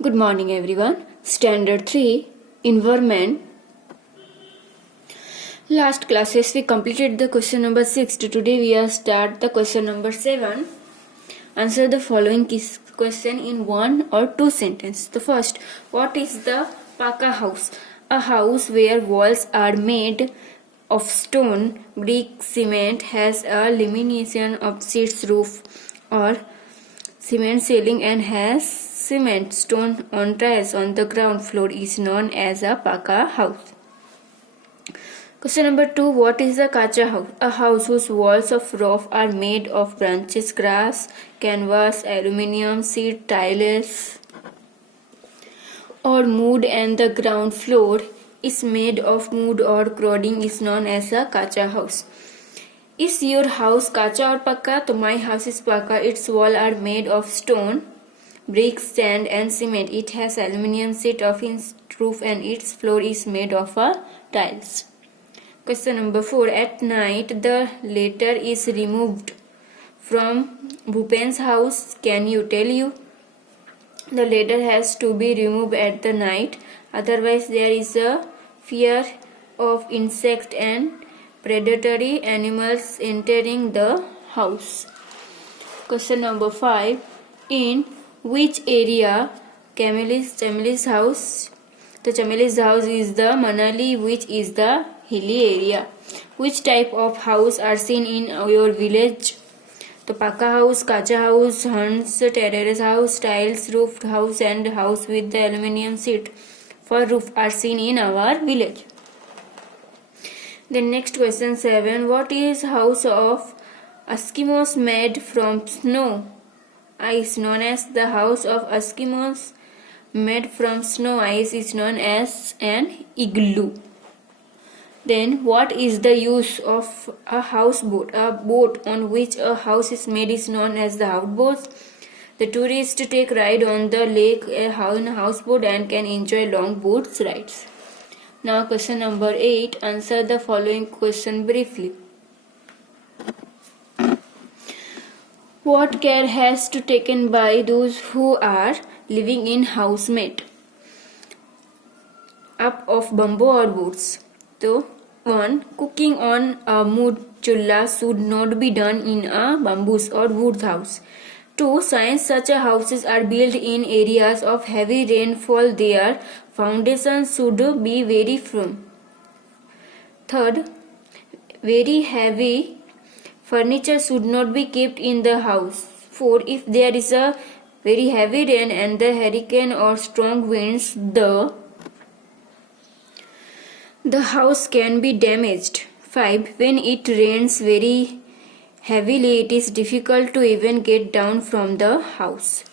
Good morning everyone. Standard 3 Environment. Last classes we completed the question number 6. Today we are start the question number 7. Answer the following question in one or two sentences. The first, what is the Paka house? A house where walls are made of stone, brick, cement, has a lamination of sheets roof or cement ceiling and has cement stone on tiles on the ground floor is known as a Paka house. Question number 2. What is a Kacha house? A house whose walls of roof are made of branches, grass, canvas, aluminium, sheet, tiles or wood, and the ground floor is made of wood or cladding is known as a Kacha house. Is your house Kacha or Paka? So my house is Paka. Its walls are made of stone, bricks, sand and cement. It has aluminium sheet of its roof and its floor is made of tiles. Question number 4. At night the ladder is removed from Bhupen's house. Can you tell you? The ladder has to be removed at the night, otherwise there is a fear of insect and predatory animals entering the house. Question number 5. In which area Chameli's house? The Chameli's house is the Manali, which is the hilly area. Which type of house are seen in your village? The Paka house, Kacha house, Hans terrace house, tiles roofed house and house with the aluminium sheet for roof are seen in our village. Then next question 7. What is house of Eskimos made from snow? Ice, known as the house of Eskimos made from snow ice, is known as an igloo. Then what is the use of a houseboat? A boat on which a house is made is known as the houseboat. The tourists take ride on the lake in a houseboat and can enjoy long boat rides. Now question number 8. Answer the following question briefly. What care has to be taken by those who are living in house made up of bamboo or woods? So 1. Cooking on a wood chulla should not be done in a bamboo or wood house. 2. Since such houses are built in areas of heavy rainfall, their foundations should be very firm. 3. Very heavy furniture should not be kept in the house. 4. If there is a very heavy rain and the hurricane or strong winds, the house can be damaged. 5. When it rains very heavily, it is difficult to even get down from the house.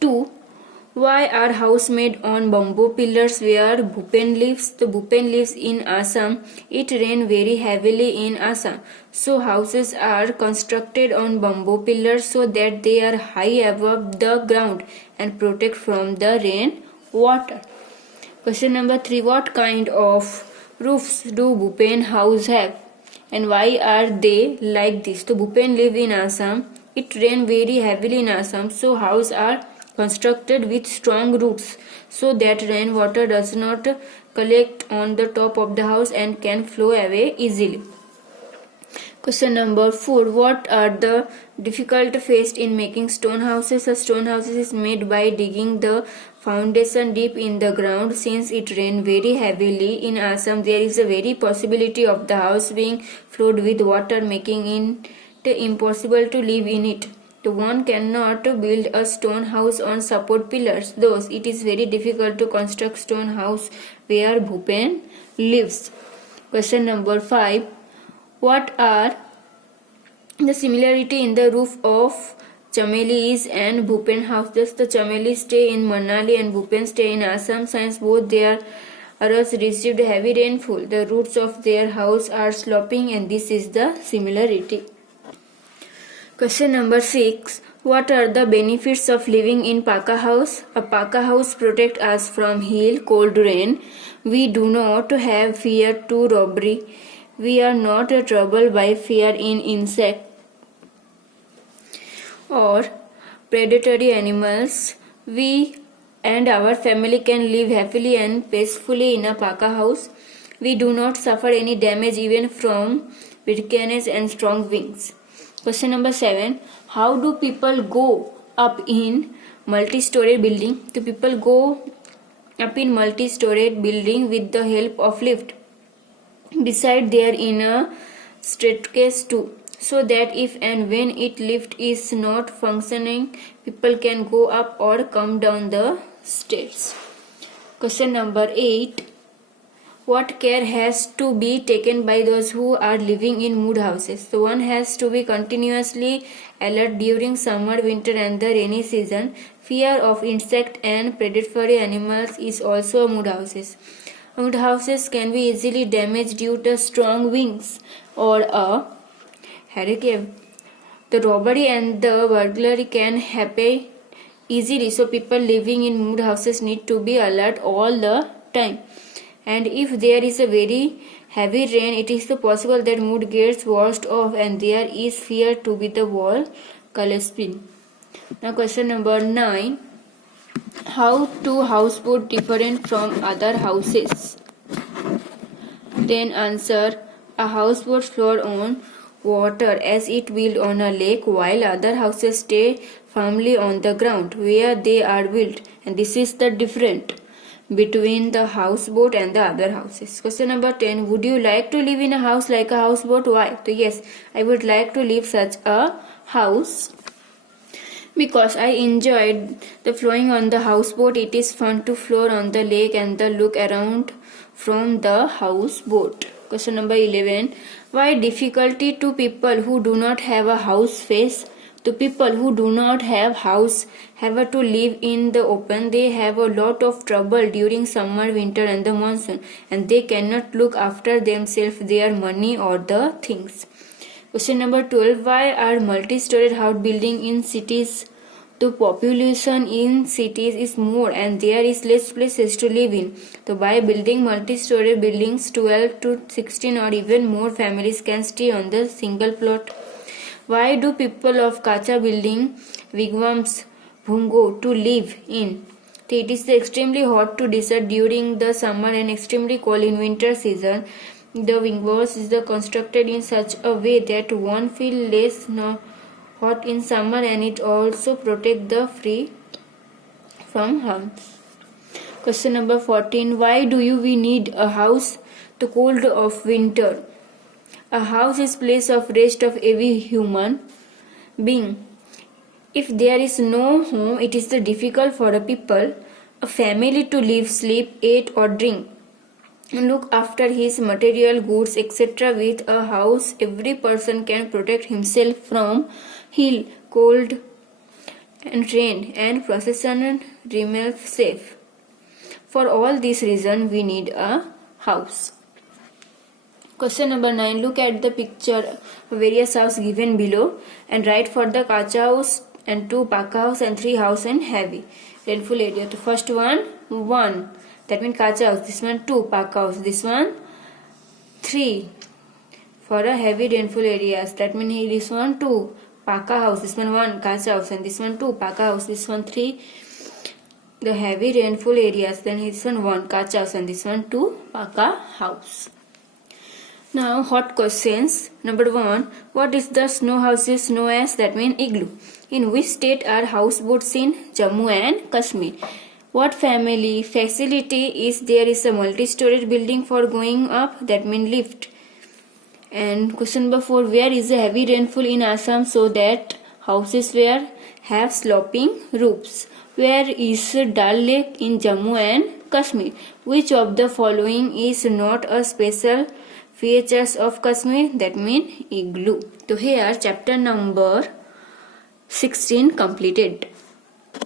2. Why are houses made on bamboo pillars where Bhupen lives? The Bhupen lives in Assam. It rains very heavily in Assam. So houses are constructed on bamboo pillars so that they are high above the ground and protect from the rain water. Question number 3. What kind of roofs do Bhupen house have and why are they like this? So Bhupen live in Assam. It rains very heavily in Assam, so houses are constructed with strong roofs so that rainwater does not collect on the top of the house and can flow away easily. Question number 4. What are the difficulties faced in making stone houses? A stone house is made by digging the foundation deep in the ground. Since it rains very heavily in Assam, there is a very possibility of the house being flooded with water, making it impossible to live in it. One cannot build a stone house on support pillars, thus it is very difficult to construct stone house where Bhupen lives. Question number 5. What are the similarity in the roof of Chameli's and Bhupen house? Thus the Chamelis stay in Manali and Bhupen stay in Assam. Since both their roofs received heavy rainfall, the roofs of their house are sloping and this is the similarity. Question number 6. What are the benefits of living in Paka house? A Paka house protects us from hail, cold, rain. We do not have fear to robbery. We are not troubled by fear in insect or predatory animals. We and our family can live happily and peacefully in a Paka house. We do not suffer any damage even from hurricanes and strong winds. Question number 7. How do people go up in multi-story building? Do people go up in multi-story building with the help of lift? Beside there in a staircase too, so that if and when it lift is not functioning, people can go up or come down the stairs. Question number 8. What care has to be taken by those who are living in mud houses? So one has to be continuously alert during summer, winter and the rainy season. Fear of insect and predatory animals is also mud houses. Mud houses can be easily damaged due to strong winds or a hurricane. The robbery and the burglary can happen easily, so people living in mud houses need to be alert all the time. And if there is a very heavy rain, it is possible that mud gets washed off and there is fear to be the wall collapsing. Now question number 9. How do houseboat different from other houses? Then answer. A houseboat float on water as it built on a lake, while other houses stay firmly on the ground where they are built, and this is the difference between the houseboat and the other houses. Question number 10. Would you like to live in a house like a houseboat? Why? So yes, I would like to live such a house because I enjoyed the flowing on the houseboat. It is fun to float on the lake and the look around from the houseboat. Question number 11. Why difficulty to people who do not have a house face? To people who do not have house have to live in the open. They have a lot of trouble during summer, winter and the monsoon, and they cannot look after themselves, their money or the things. Question number 12. Why are multi-storied house building in cities? The population in cities is more and there is less places to live in. So by building multi-story buildings, 12 to 16 or even more families can stay on the single plot. Why do people of Kacha building wigwams bhungo to live in? It is extremely hot to desert during the summer and extremely cold in winter season. The wigwams is constructed in such a way that one feels less hot in summer and it also protects the free from harm. Question number 14. Why do we need a house to cool of winter? A house is place of rest of every human being. If there is no home, it is difficult for a people, a family to live, sleep, eat or drink, and look after his material goods, etc. With a house, every person can protect himself from hail, cold and rain, and procession remain safe. For all these reasons, we need a house. Question number 9. Look at the picture of various houses given below and write for the Kacha house and 2 Paka house and 3 house and heavy rainfall area. The first one, 1. That means Kacha house. This one 2 Paka house. This one 3 for a heavy rainfall areas. That means this one 2 Paka house. This one 1 Kacha house and this one 2 Paka house. This one 3 the heavy rainfall areas. Then this one 1 Kacha house and this one 2 Paka house. Now hot questions. Number 1. What is the snow houses known as? That means igloo. In which state are houseboats in? Jammu and Kashmir. What family facility is there is a multi-storied building for going up? That means lift. And question number 4. Where is the heavy rainfall in Assam so that houses have sloping roofs? Where is Dal Lake in Jammu and Kashmir? Which of the following is not a special features of Kashmir? That means igloo. So here chapter number 16 completed.